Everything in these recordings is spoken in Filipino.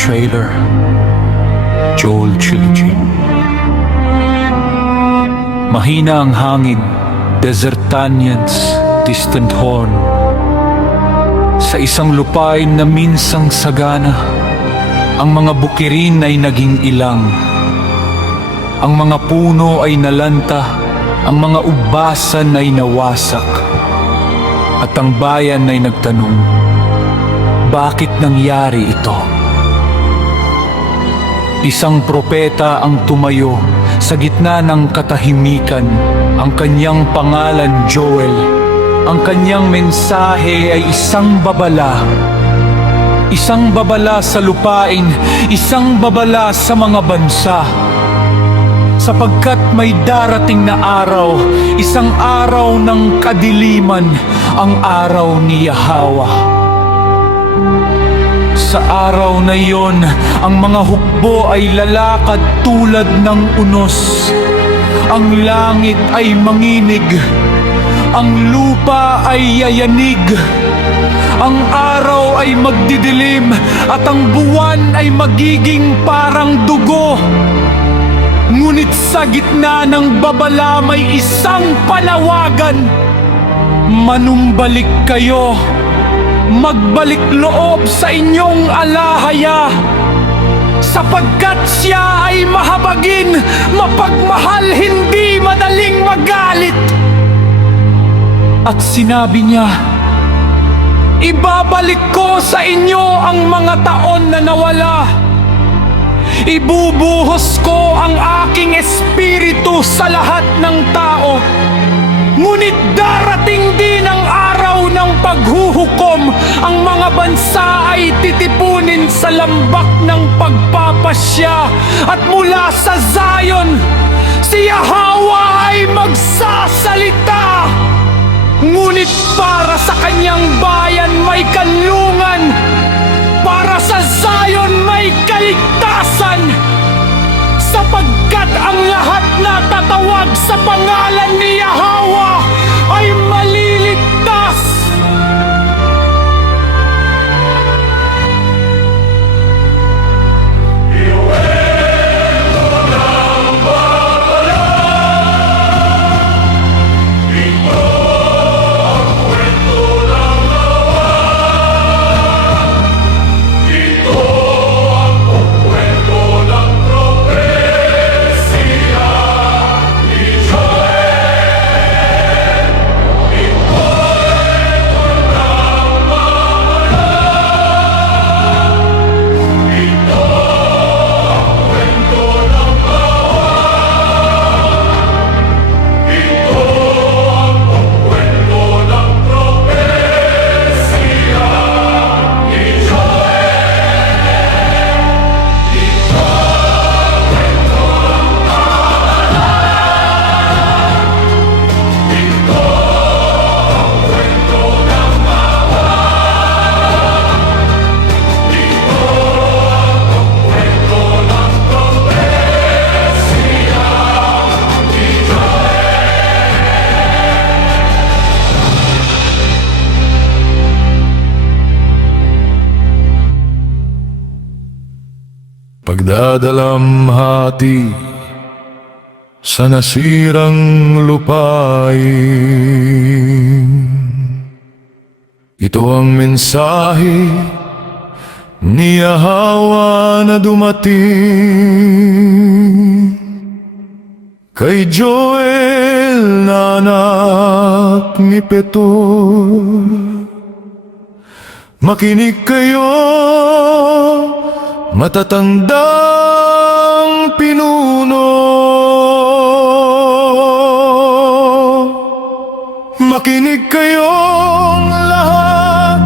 trailer. Joel Trilogy. Mahina ang hangin, desert canyons, distant horn. Sa isang lupain na minsang sagana, ang mga bukirin ay naging ilang. Ang mga puno ay nalanta, ang mga ubasan ay nawasak. At ang bayan ay nagtanong, bakit nangyari ito? Isang propeta ang tumayo sa gitna ng katahimikan. Ang kanyang pangalan Joel. Ang kanyang mensahe ay isang babala. Isang babala sa lupain, isang babala sa mga bansa. Sapagkat may darating na araw, isang araw ng kadiliman, ang araw ni Yahweh. Sa araw na iyon, ang mga hukbo ay lalakad tulad ng unos. Ang langit ay manginig, ang lupa ay yayanig. Ang araw ay magdidilim at ang buwan ay magiging parang dugo. Ngunit sa gitna ng babala may isang panawagan. Manumbalik kayo, magbalik loob sa inyong alahaya, sapagkat siya ay mahabagin, mapagmahal, hindi madaling magalit. At sinabi niya, ibabalik ko sa inyo ang mga taon na nawala. Ibubuhos ko ang aking espiritu sa lahat ng tao. Ngunit darating din ang araw ng paghuhukom. Ang mga bansa ay titipunin sa lambak ng pagpapasya. At mula sa Zion, si Yahweh ay magsasalita. Ngunit para sa kanyang bayan may kanlungan. Para sa Zion may kaligtasan. Sapagkat ang lahat na tatawag sa pangalan ni Yahweh ay maliligtas. Pagdadalamhati sa nasirang lupain. Ito ang mensahe ni Yahweh na dumating kay Joel na anak ni Petor. Makinig kayo, matatandang pinuno. Makinig kayong lahat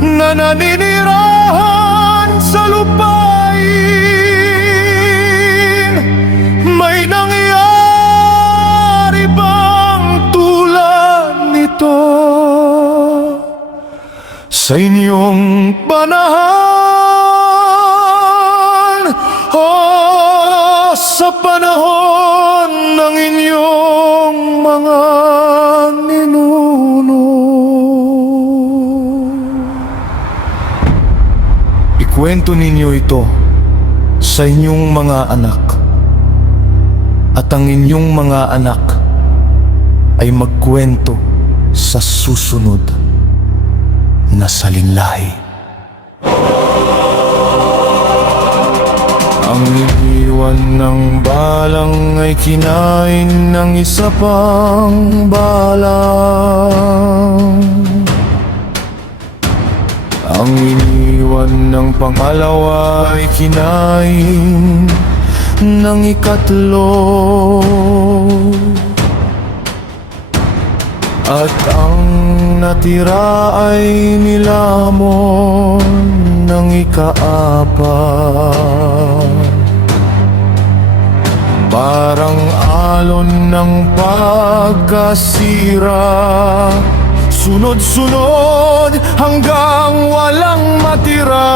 na naninirahan sa lupain. May nangyari bang tulad nito sa inyong panahon o sa panahon ng inyong mga ninuno? Ikwento ninyo ito sa inyong mga anak, at ang inyong mga anak ay magkwento sa susunod na salinlahi. Ang iniwan ng balang ay kinain ng isa pang balang. Ang iniwan ng pangalawa ay kinain ng ikatlo. At ang natira ay nilamon ng ikaapat. Parang alon ng pagkasira, sunod-sunod hanggang walang matira.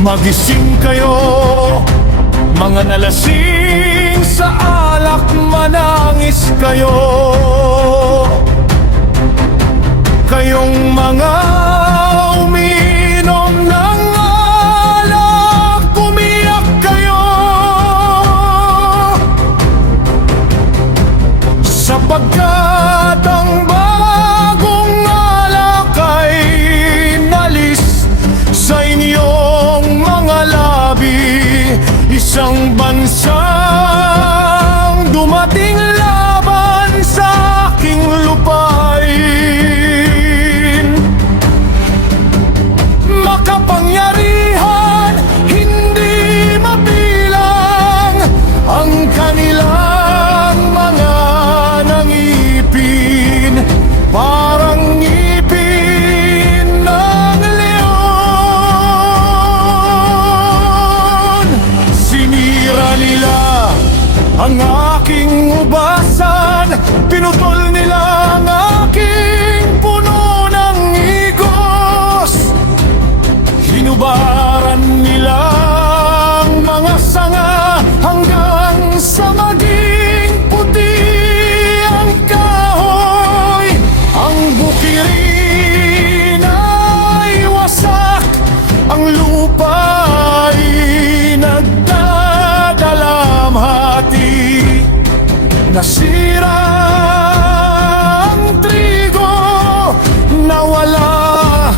Magising kayo, mga nalasing sa alak, manangis kayo. Kayong mga umiinom ng alak, umiyak kayo. Sapagkat ang bagong alak ay nalis sa inyong mga labi. Isang bansang dumating laban sa aking lupain. Makapangyarihan, hindi mabilang ang kanilang mga nangipin. Parang ngipin ng leon. Sinira nila ang aking ubasan, pinutol nila ang aking puno ng igos. Hinubaran nila ang mga sanga hanggang sa maging puti ang kahoy. Ang bukirin ay wasak, ang lupa ay nagdadalamhati. Nasira ang trigo, nawala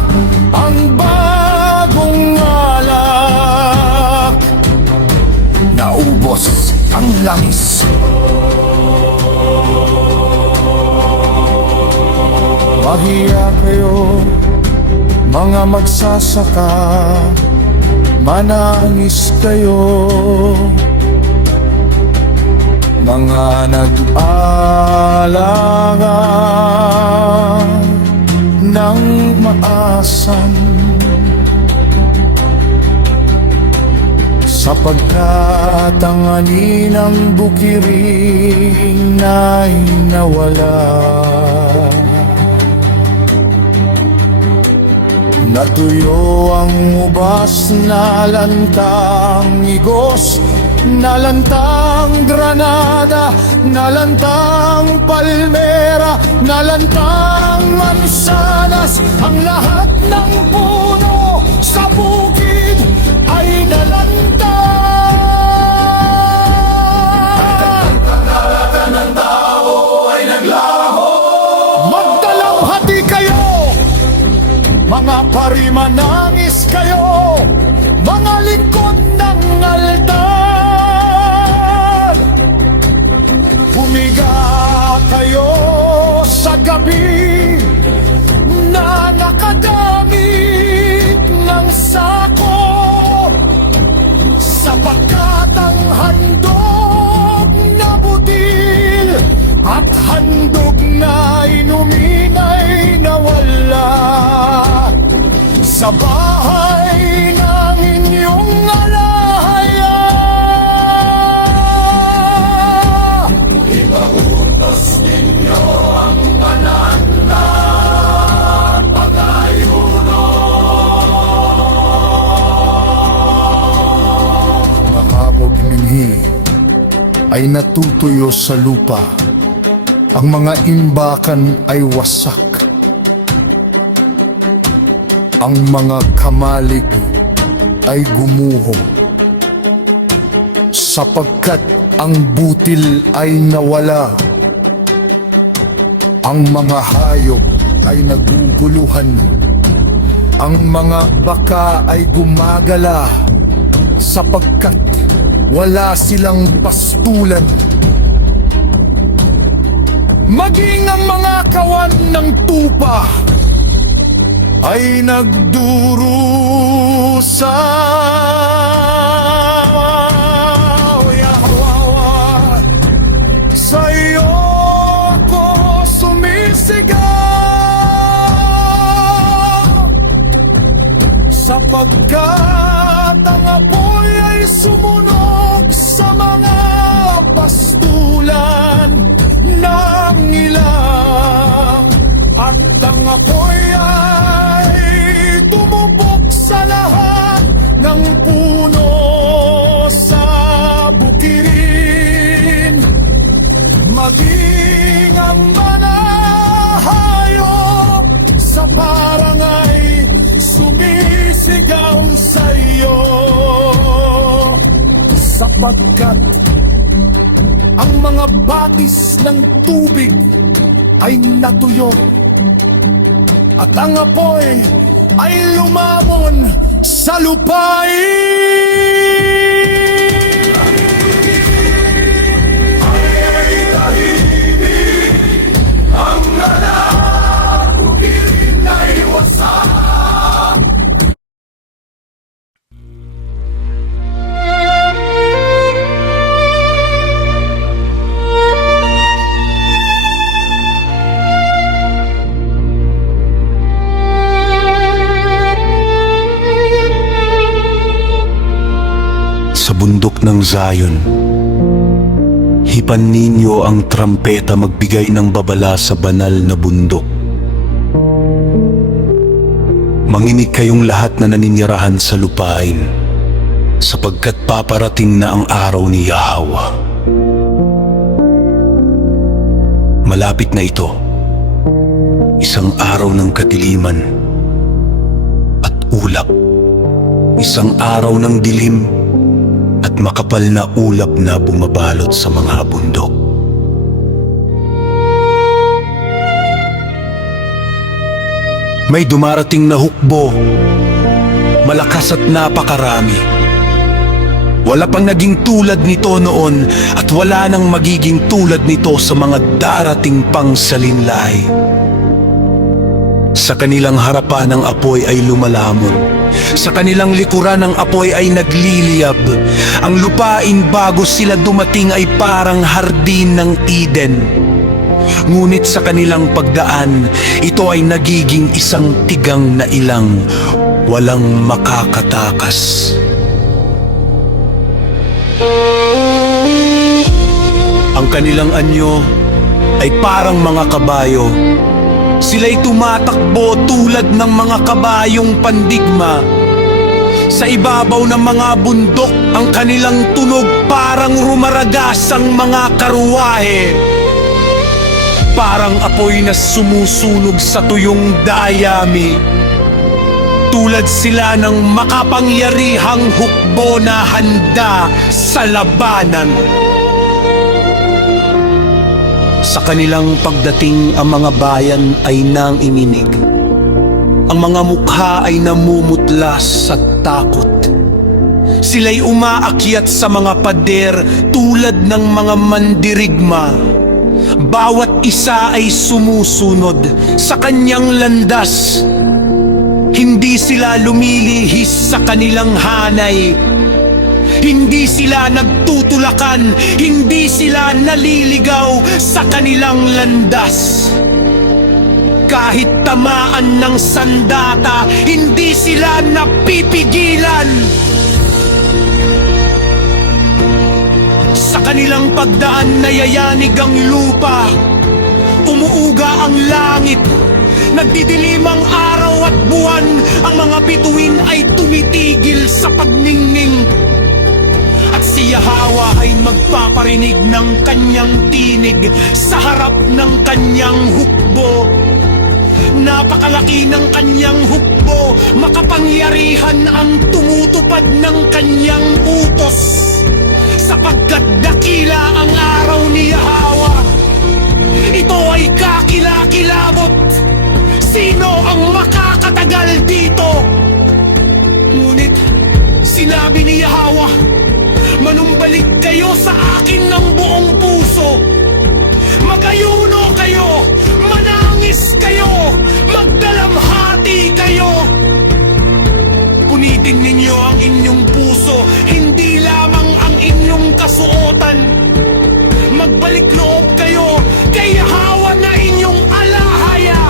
ang bagong alak, naubos ang langis. Mahiya kayo, mga magsasaka, manangis kayo. Mga nag-alangan ng maasan, sapagkat ang aninang bukirin ay nawala. Natuyo ang ubas, nalantang igos, nalantang granada, nalantang palmera, nalantang mansanas. Ang lahat ng puno sa bukid ay nalanta. Ang ng tao ay naglaho. Magdalamhati kayo, mga parimanangis kayo, mga lingkod ng altar. Humiga kayo sa gabi na nakadamit ng sako, sapagkat ang handog na budil at handog na inumin ay nawala sa bahay ng inyong alahaya. Ipagutos ninyo ang pananda, pag-ayuno. Makabog minhi ay natutuyo sa lupa, ang mga imbakan ay wasak. Ang mga kamalig ay gumuho, sapagkat ang butil ay nawala. Ang mga hayop ay naguguluhan, ang mga baka ay gumagala, sapagkat wala silang pastulan. Maging ang mga kawan ng tupa ay nagdurusa. Yahawawa, sa iyo ako sumisigaw, sapagkat ang apoy ay sumunog sa mga pastulan ng ilang, at ang apoy ay tumupok sa lahat ng puno sa bukirin. Maging ang manahayop sa barangay sumisigaw sa iyo, sapagkat ang mga batis ng tubig ay natuyo, at ang apoy ay lumamon sa lupain. Ang nalabukirin ay wasak. Sa bundok ng Zion, hipan ninyo ang trampeta, magbigay ng babala sa banal na bundok. Manginig kayong lahat na naninirahan sa lupain, sapagkat paparating na ang araw ni Yahweh. Malapit na ito, isang araw ng kadiliman at ulap, isang araw ng dilim at makapal na ulap na bumabalot sa mga bundok. May dumarating na hukbo, malakas at napakarami. Wala pang naging tulad nito noon at wala nang magiging tulad nito sa mga darating pang salinlahi. Sa kanilang harapan ang apoy ay lumalamon. Sa kanilang likuran ang apoy ay nagliliyab. Ang lupain bago sila dumating ay parang hardin ng Eden. Ngunit sa kanilang pagdaan, ito ay nagiging isang tigang na ilang, walang makakatakas. Ang kanilang anyo ay parang mga kabayo. Sila'y tumatakbo tulad ng mga kabayong pandigma. Sa ibabaw ng mga bundok, ang kanilang tunog parang rumaragas ang mga karuwahe. Parang apoy na sumusunog sa tuyong dayami. Tulad sila ng makapangyarihang hukbo na handa sa labanan. Sa kanilang pagdating, ang mga bayan ay nanginginig. Ang mga mukha ay namumutlas sa takot. Sila'y umaakyat sa mga pader tulad ng mga mandirigma. Bawat isa ay sumusunod sa kanyang landas. Hindi sila lumilihis sa kanilang hanay. Hindi sila nagtutulakan, hindi sila naliligaw sa kanilang landas. Kahit tamaan ng sandata, hindi sila napipigilan. Sa kanilang pagdaan nayayanig ang lupa, umuuga ang langit, nagdidilim ang araw at buwan, ang mga bituin ay tumitigil sa pagningning. At si Yahweh ay magpaparinig ng kanyang tinig sa harap ng kanyang hukbo. Napakalaki ng kanyang hukbo makapangyarihan ang tumutupad ng kanyang utos, sapagkat dakila ang araw ni Yahwa. Ito ay kakilakilabot. Sino ang makakatagal dito? Ngunit sinabi ni Yahwa, manumbalik kayo sa akin ng buong puso. Magayuno kayo, manangis kayo, magdalamhati kayo. Punitin ninyo ang inyong puso, hindi lamang ang inyong kasuotan. Magbalik loob kayo kay Yahwa na inyong alahaya,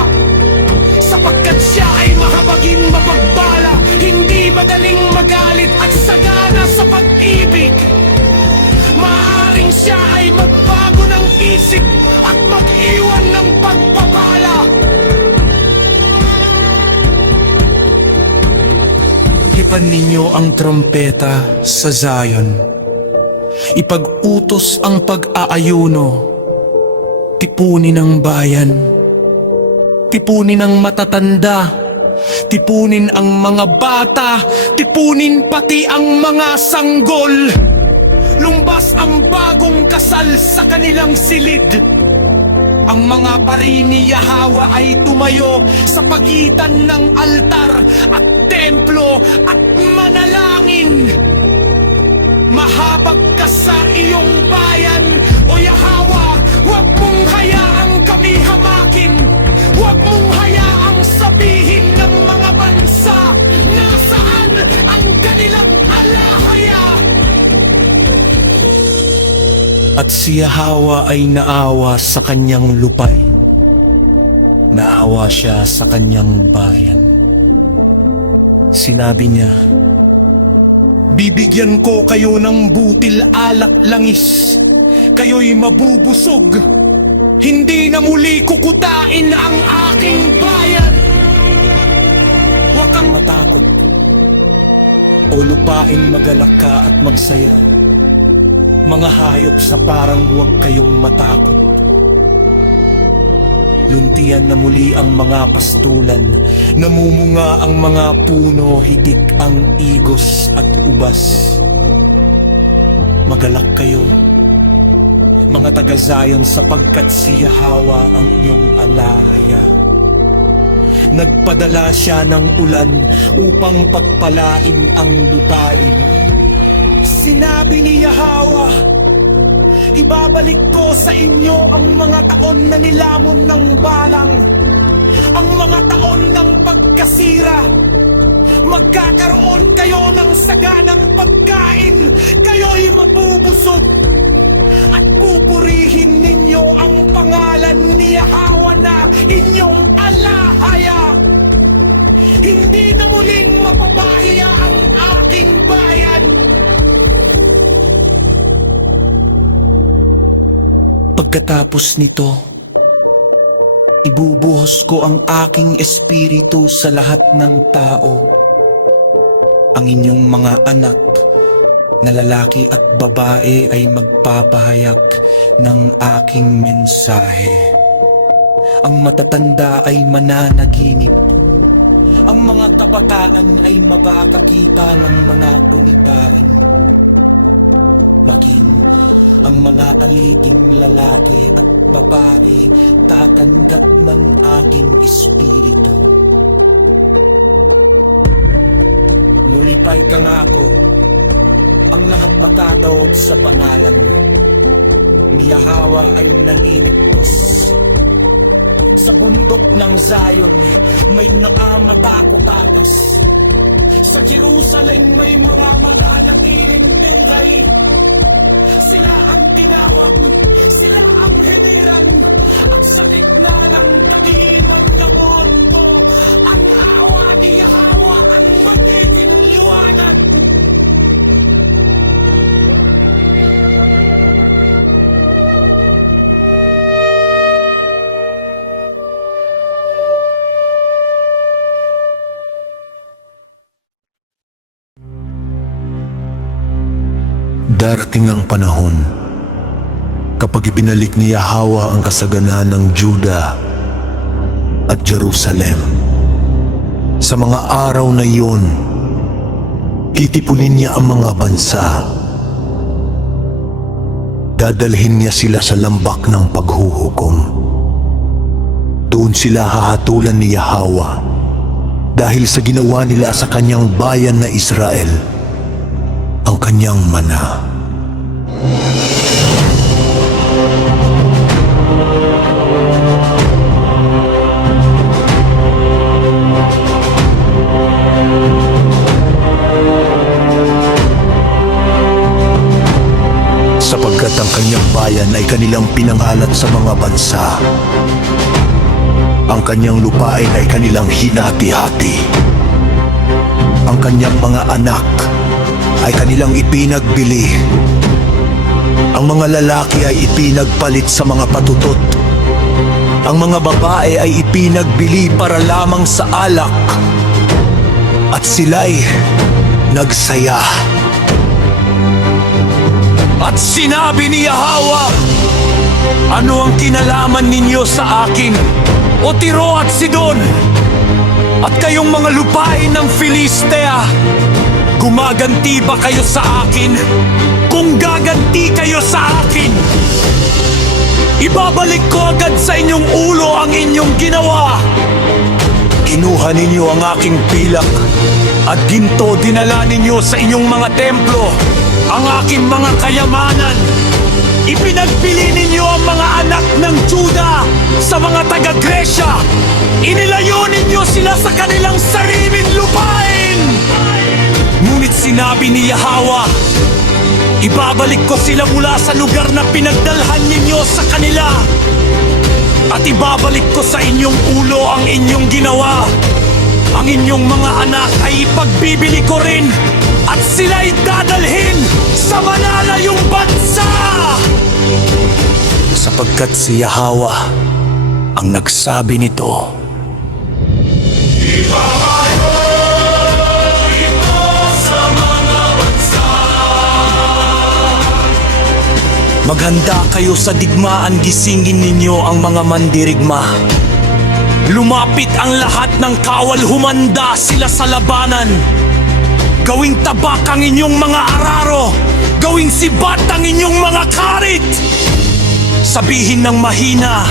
sapagkat siya ay mahabagin mapagbala, hindi madaling magalit at sagana sa pag-ibig. Maaaring siya ay magbago ng isip at mag-iwan ng pagpapala. Hipan ninyo ang trompeta sa Zion. Ipag-utos ang pag-aayuno. Tipunin ang bayan. Tipunin ang matatanda. Tipunin ang mga bata. Tipunin pati ang mga sanggol. Lumbas ang bagong kasal sa kanilang silid. Ang mga pari ni Yahwa ay tumayo sa pagitan ng altar at templo at manalangin. Mahabag ka sa iyong bayan, O Yahwa, huwag mong hayaang kami hamakin. Huwag mong hayaang sabihin ng mga bansa, nasaan ang kanilang alahaya? At si Yahwa ay naawa sa kanyang lupain. Naawa siya sa kanyang bayan. Sinabi niya, bibigyan ko kayo ng butil alak langis. Kayo'y mabubusog. Hindi na muli kukutain ang aking bayan. Huwag kang matakot. O lupain, magalak ka at magsaya. Mga hayop sa parang huwag kayong matakot. Luntian na muli ang mga pastulan, namumunga ang mga puno, hitik ang igos at ubas. Magalak kayo, mga taga-Zion, sapagkat si Yahwa ang inyong alahaya. Nagpadala siya ng ulan upang pagpalain ang lupain. Sinabi ni Yahwa, ibabalik ko sa inyo ang mga taon na nilamon ng balang, ang mga taon ng pagkasira. Magkakaroon kayo ng saganang pagkain, kayo'y mabubusog. At pupurihin ninyo ang pangalan ni Yahwa na inyong alahaya. Hindi na muling mapapahiya ang aking bayan. Pagkatapos nito, ibubuhos ko ang aking espiritu sa lahat ng tao. Ang inyong mga anak na lalaki at babae ay magpapahayag ng aking mensahe. Ang matatanda ay mananaginip. Ang mga kabataan ay makakakita ng mga bulitain. Maging ang mga aliking lalaki at babae tatanggap ng aking espiritu. Nulipay ka nga ako, ang lahat matataot sa pangalan mo. Ni Yahwa ay nanginigtos. Sa bundok ng Zion may nakamatakot-takas. Sa Jerusalem may mga mananatiling buhay. Sila ang tinawag, sila ang hiniran. At sa gitna ng takiman ng mundo, ang awa ni Yahwa ang magiging liwanag. Darating ang panahon kapag ibinalik ni Yahwa ang kasaganaan ng Juda at Jerusalem. Sa mga araw na iyon, titipunin niya ang mga bansa. Dadalhin niya sila sa lambak ng paghuhukom. Doon sila hahatulan ni Yahweh dahil sa ginawa nila sa kanyang bayan na Israel, ang kanyang mana. Sapagkat ang kanyang bayan ay kanilang pinangalat sa mga bansa. Ang kanyang lupain ay kanilang hinati-hati. Ang kanyang mga anak ay kanilang ipinagbili. Ang mga lalaki ay ipinagpalit sa mga patutot. Ang mga babae ay ipinagbili para lamang sa alak. At sila'y nagsaya. At sinabi ni Yahweh, ano ang kinalaman ninyo sa akin, o Tiro at Sidon, at kayong mga lupain ng Filistea? Gumaganti ba kayo sa akin? Kung gaganti kayo sa akin, ibabalik ko agad sa inyong ulo ang inyong ginawa. Kinuha ninyo ang aking pilak at ginto dinala ninyo sa inyong mga templo. Ang aking mga kayamanan, ipinagbili ninyo ang mga anak ng Juda sa mga taga-Gresya. Inilayo ninyo sila sa kanilang sariling lupain. Ngunit sinabi ni Yahweh, ibabalik ko sila mula sa lugar na pinagdalhan ninyo sa kanila. At ibabalik ko sa inyong ulo ang inyong ginawa. Ang inyong mga anak ay ipagbibili ko rin, at sila'y dadalhin sa malalayong bansa! Sapagkat si Yahweh ang nagsabi nito. Maghanda kayo sa digmaan, gisingin ninyo ang mga mandirigma. Lumapit ang lahat ng kawal, humanda sila sa labanan. Gawing tabak ang inyong mga araro, gawing sibat ang inyong mga karit. Sabihin ng mahina,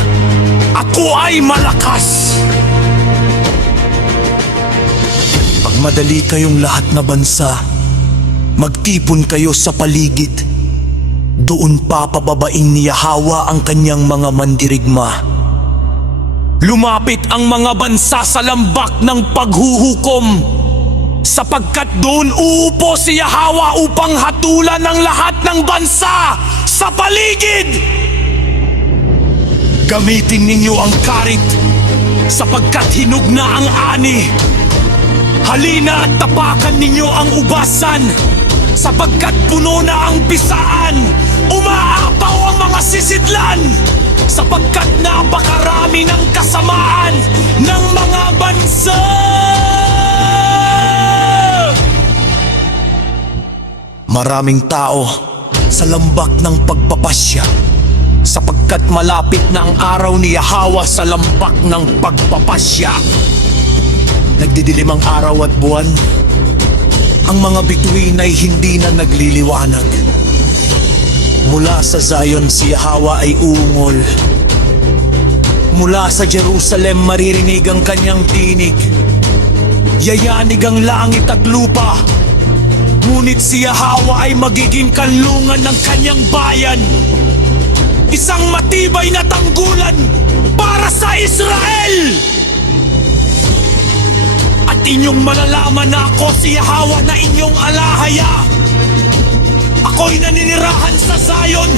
ako ay malakas. Pagmadali kayong lahat na bansa, magtipon kayo sa paligid. Doon papababain ni Yahweh ang kanyang mga mandirigma. Lumapit ang mga bansa sa lambak ng paghuhukom, sapagkat doon uupo si Yahweh upang hatulan ang lahat ng bansa sa paligid. Gamitin ninyo ang karit, sapagkat hinog na ang ani. Halina at tapakan ninyo ang ubasan, sapagkat puno na ang pisaan. Umaapaw ang mga sisidlan, sapagkat napakarami ng kasamaan ng mga bansa. Maraming tao sa lambak ng pagpapasya, sapagkat malapit na ang araw ni Yahweh sa lambak ng pagpapasya. Nagdidilim ang araw at buwan, ang mga bituin ay hindi na nagliliwanag. Mula sa Zion si Yahweh ay uungol. Mula sa Jerusalem maririnig ang kanyang tinig. Yayanig ang langit at lupa. Ngunit si Yahweh ay magiging kanlungan ng kanyang bayan. Isang matibay na tanggulan para sa Israel. At inyong malalaman na ako si Yahweh na inyong alahaya. Ako'y naninirahan sa Zion,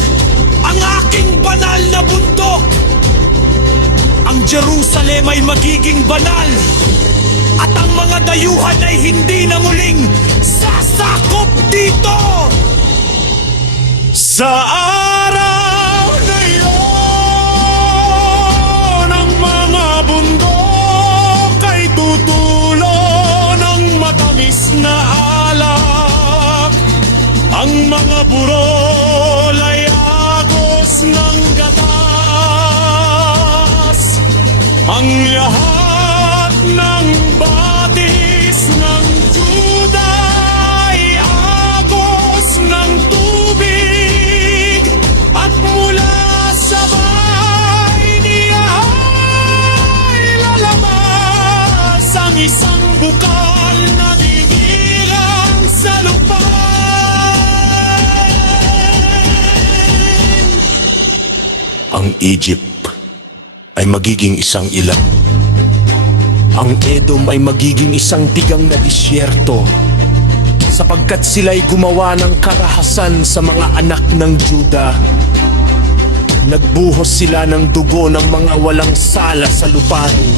ang aking banal na bundok. Ang Jerusalem ay magiging banal, at ang mga dayuhan ay hindi na muling sasakop dito. Sa araw na iyon, ang mga bundok ay tutulo ng matamis na alak. Ang mga burol ay agos ng gatas. Ang lahat ng bati Ang Egypt ay magiging isang ilang. Ang Edom ay magiging isang tigang na disyerto, sapagkat sila'y gumawa ng karahasan sa mga anak ng Juda. Nagbuhos sila ng dugo ng mga walang sala sa lupain.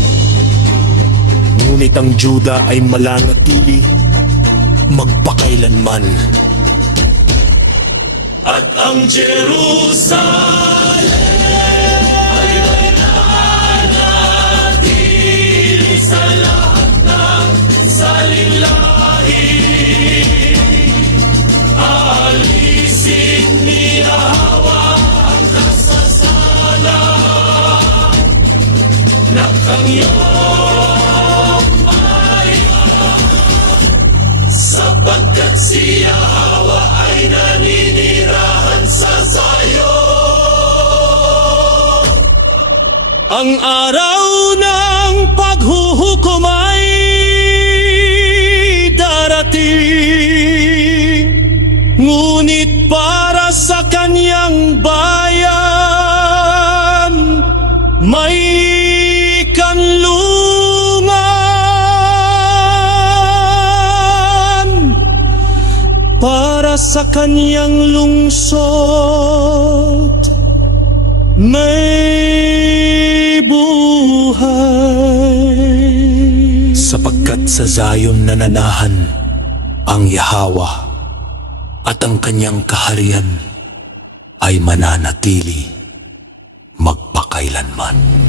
Ngunit ang Juda ay mananatili magpakailanman. At ang Jerusalem ay mananatili sa lahat ng salinglahi. Alisin ni Yahweh ang kasasala na kanyang bayan, sapagkat si Yahweh ay naninirahan sa Zion. Ang araw ng paghuhukom ay darating, ngunit para sa kanyang bayan may kanlungan. Para sa kanyang lungsod may buhay. Sapagkat sa Zion nananahan ang Yahweh, at ang kanyang kaharian ay mananatili magpakailanman.